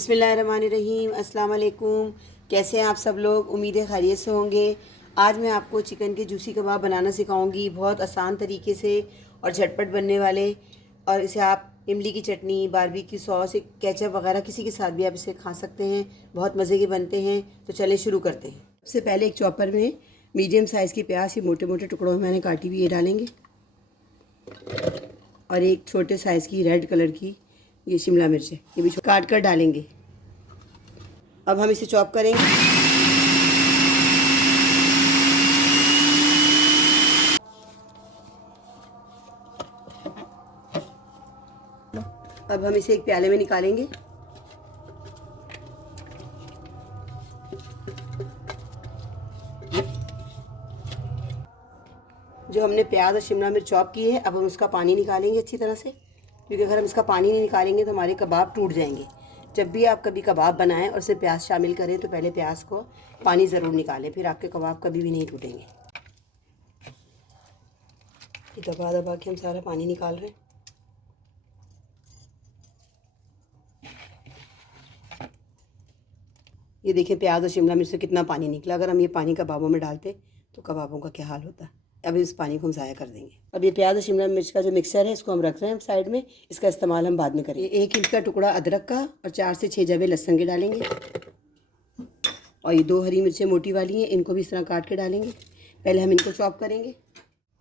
बिस्मिल्लाहिर्रहमानिर्रहीम। अस्सलाम वालेकुम। कैसे हैं आप सब लोग? उम्मीद है खैरियत से होंगे। आज मैं आपको चिकन के जूसी कबाब बनाना सिखाऊंगी, बहुत आसान तरीके से और झटपट बनने वाले। और इसे आप इमली की चटनी, बारबेक्यू सॉस, केचप वगैरह किसी के साथ भी आप इसे खा सकते हैं। बहुत मज़े के बनते हैं। तो चलें शुरू करते हैं। सबसे पहले एक चॉपर में मीडियम साइज़ की प्याज ये मोटे मोटे टुकड़ों में मैंने काटी हुई ये डालेंगे, और एक छोटे साइज़ की रेड कलर की ये शिमला मिर्च है, ये भी काट कर डालेंगे। अब हम इसे चॉप करेंगे। अब हम इसे एक प्याले में निकालेंगे। जो हमने प्याज और शिमला मिर्च चॉप की है, अब हम उसका पानी निकालेंगे अच्छी तरह से, क्योंकि अगर हम इसका पानी नहीं निकालेंगे तो हमारे कबाब टूट जाएंगे। जब भी आप कभी कबाब बनाएं और उसमें प्याज शामिल करें तो पहले प्याज को पानी ज़रूर निकालें, फिर आपके कबाब कभी भी नहीं टूटेंगे। दबा दबा के हम सारा पानी निकाल रहे हैं। ये देखिए प्याज और शिमला मिर्च से कितना पानी निकला। अगर हम ये पानी कबाबों में डालते तो कबाबों का क्या हाल होता। अब इस पानी को हम ज़ाया कर देंगे। अब ये प्याज और शिमला मिर्च का जो मिक्सचर है इसको हम रख रहे हैं साइड में, इसका इस्तेमाल हम बाद में करेंगे। 1 इंच का टुकड़ा अदरक का और 4 से 6 जवे लहसुन के डालेंगे, और ये 2 हरी मिर्चें मोटी वाली हैं, इनको भी इस तरह काट के डालेंगे। पहले हम इनको चॉप करेंगे।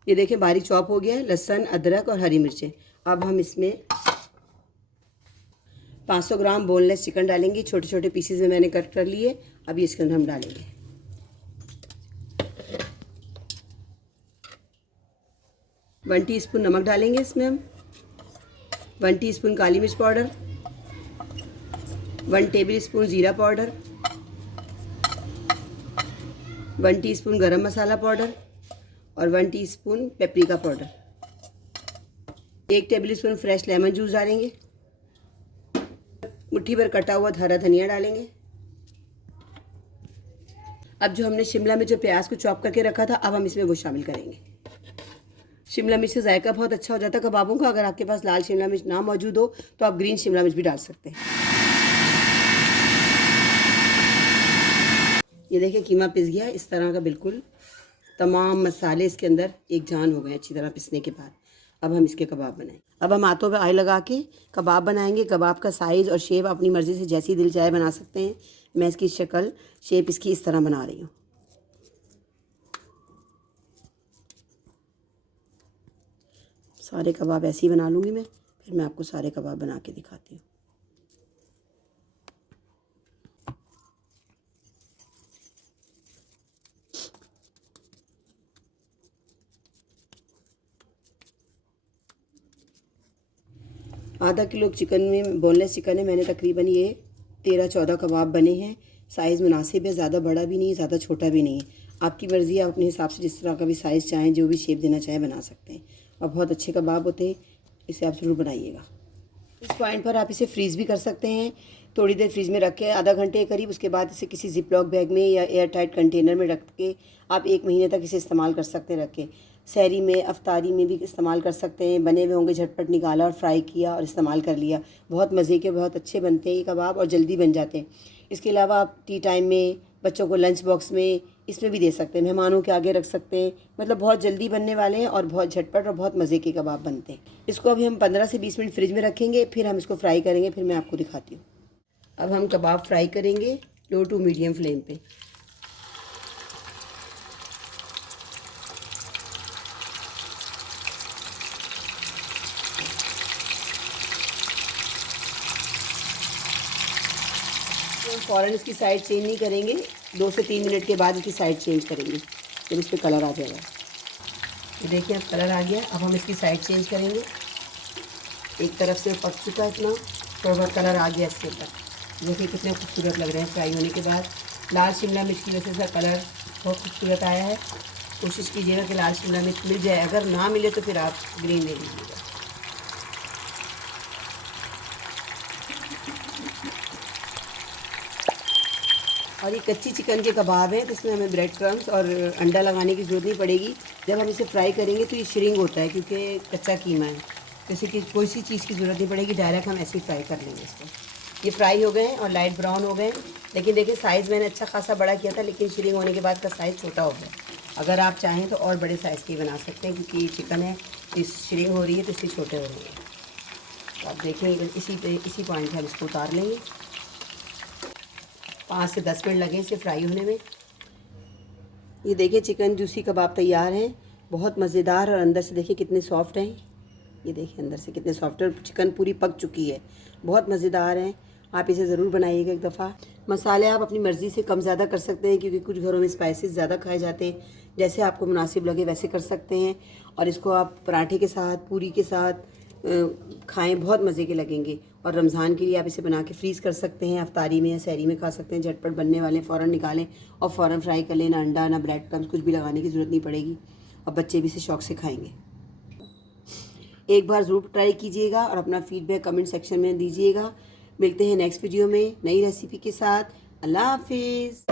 ये देखिए बारीक चॉप हो गया है लहसुन, अदरक और हरी मिर्चें। अब हम इसमें 500 ग्राम बोनलेस चिकन डालेंगे, छोटे छोटे पीसेज में मैंने कट कर लिए। अब ये इसके अंदर हम डालेंगे। 1 टीस्पून नमक डालेंगे इसमें हम, 1 टीस्पून काली मिर्च पाउडर, 1 टेबल स्पून ज़ीरा पाउडर, 1 टीस्पून गरम मसाला पाउडर और 1 teaspoon paprika powder. 1 table spoon fresh lemon juice डालेंगे। मुट्ठी भर कटा हुआ हरा धनिया डालेंगे। अब जो हमने शिमला मिर्च और प्याज को चॉप करके रखा था, अब हम इसमें वो शामिल करेंगे। शिमला मिर्च से जायका बहुत अच्छा हो जाता है कबाबों का। अगर आपके पास लाल शिमला मिर्च ना मौजूद हो तो आप ग्रीन शिमला मिर्च भी डाल सकते हैं। ये देखिए कीमा पिस गया इस तरह का, बिल्कुल तमाम मसाले इसके अंदर एक जान हो गए अच्छी तरह पिसने के बाद। अब हम इसके कबाब बनाएं। अब हम हाथों पे ऑयल लगा के कबाब बनाएंगे। कबाब का साइज़ और शेप अपनी मर्ज़ी से जैसी दिल चाहे बना सकते हैं। मैं इसकी शक्ल शेप इसकी इस तरह बना रही हूँ। सारे कबाब ऐसे ही बना लूँगी मैं, फिर मैं आपको सारे कबाब बना के दिखाती हूँ। आधा किलो चिकन में बोनलेस चिकन है, मैंने तकरीबन ये 13-14 कबाब बने हैं। साइज़ मुनासिब है, ज़्यादा बड़ा भी नहीं है, ज़्यादा छोटा भी नहीं है। आपकी मर्ज़ी है, आप अपने हिसाब से जिस तरह का भी साइज़ चाहें, जो भी शेप देना चाहें बना सकते हैं। और बहुत अच्छे कबाब होते हैं, इसे आप ज़रूर बनाइएगा। इस पॉइंट पर आप इसे फ्रीज़ भी कर सकते हैं, थोड़ी देर फ्रीज़ में रख के, आधा घंटे करीब। उसके बाद इसे किसी जिप लॉक बैग में या एयर टाइट कंटेनर में रख के आप 1 महीने तक इसे इस्तेमाल कर सकते हैं। रख के सहरी में, अफ्तारी में भी इस्तेमाल कर सकते हैं। बने हुए होंगे, झटपट निकाला और फ्राई किया और इस्तेमाल कर लिया। बहुत मज़े के, बहुत अच्छे बनते हैं ये कबाब और जल्दी बन जाते हैं। इसके अलावा आप टी टाइम में, बच्चों को लंच बॉक्स में, इसमें भी दे सकते हैं, मेहमानों के आगे रख सकते हैं। मतलब बहुत जल्दी बनने वाले हैं और बहुत झटपट और बहुत मज़े के कबाब बनते हैं। इसको अभी हम 15 से 20 मिनट फ्रिज में रखेंगे, फिर हम इसको फ्राई करेंगे, फिर मैं आपको दिखाती हूँ। अब हम कबाब फ्राई करेंगे लो टू मीडियम फ्लेम पे। फ़ौरन इसकी साइड चेंज नहीं करेंगे, 2 से 3 मिनट के बाद इसकी साइड चेंज करेंगे, फिर इस पर कलर आ जाएगा। तो देखिए अब कलर आ गया। अब हम इसकी साइड चेंज करेंगे। एक तरफ से पक चुका है इतना, थोड़ा बहुत कलर आ गया इसके ऊपर। देखिए कितने खूबसूरत लग रहे हैं फ्राई होने के बाद। लाल शिमला मिर्च की वजह से कलर बहुत खूबसूरत आया है। कोशिश कीजिएगा कि लाल शिमला मिर्च मिल जाए, अगर ना मिले तो फिर आप ग्रीन ले लीजिएगा। और ये कच्ची चिकन के कबाब हैं, तो इसमें हमें ब्रेड क्रम्स और अंडा लगाने की ज़रूरत नहीं पड़ेगी। जब हम इसे फ्राई करेंगे तो ये श्रिंक होता है, क्योंकि कच्चा कीमा है। जैसे कि कोई सी चीज़ की ज़रूरत नहीं पड़ेगी, डायरेक्ट हम ऐसे ही फ्राई कर लेंगे इसको। ये फ्राई हो गए हैं और लाइट ब्राउन हो गए हैं। लेकिन देखिए साइज़ मैंने अच्छा खासा बड़ा किया था, लेकिन श्रिंक होने के बाद का साइज़ छोटा हो गया। अगर आप चाहें तो और बड़े साइज़ के बना सकते हैं, क्योंकि ये चिकन है इस श्रिंक हो रही है तो इसलिए छोटे हो रहे हैं। तो आप देखेंगे इसी पॉइंट से हम इसको उतार लेंगे। 5 से 10 मिनट लगे इसे फ्राई होने में। ये देखिए चिकन जूसी कबाब तैयार हैं, बहुत मज़ेदार, और अंदर से देखिए कितने सॉफ्ट हैं। ये देखिए अंदर से कितने सॉफ्ट है, चिकन पूरी पक चुकी है, बहुत मज़ेदार हैं। आप इसे ज़रूर बनाइएगा एक दफ़ा। मसाले आप अपनी मर्ज़ी से कम ज़्यादा कर सकते हैं, क्योंकि कुछ घरों में स्पाइसेस ज़्यादा खाए जाते हैं। जैसे आपको मुनासिब लगे वैसे कर सकते हैं, और इसको आप पराठे के साथ, पूरी के साथ खाएं, बहुत मज़े के लगेंगे। और रमज़ान के लिए आप इसे बना के फ्रीज़ कर सकते हैं, अफ्तारी में या सहरी में खा सकते हैं। झटपट बनने वाले, फ़ौरन निकालें और फ़ौरन फ्राई कर लें। ना अंडा ना ब्रेड क्रम्स, कुछ भी लगाने की ज़रूरत नहीं पड़ेगी, और बच्चे भी इसे शौक़ से खाएँगे। एक बार ज़रूर ट्राई कीजिएगा और अपना फ़ीडबैक कमेंट सेक्शन में दीजिएगा। मिलते हैं नेक्स्ट वीडियो में नई रेसिपी के साथ। अल्लाह हाफिज़।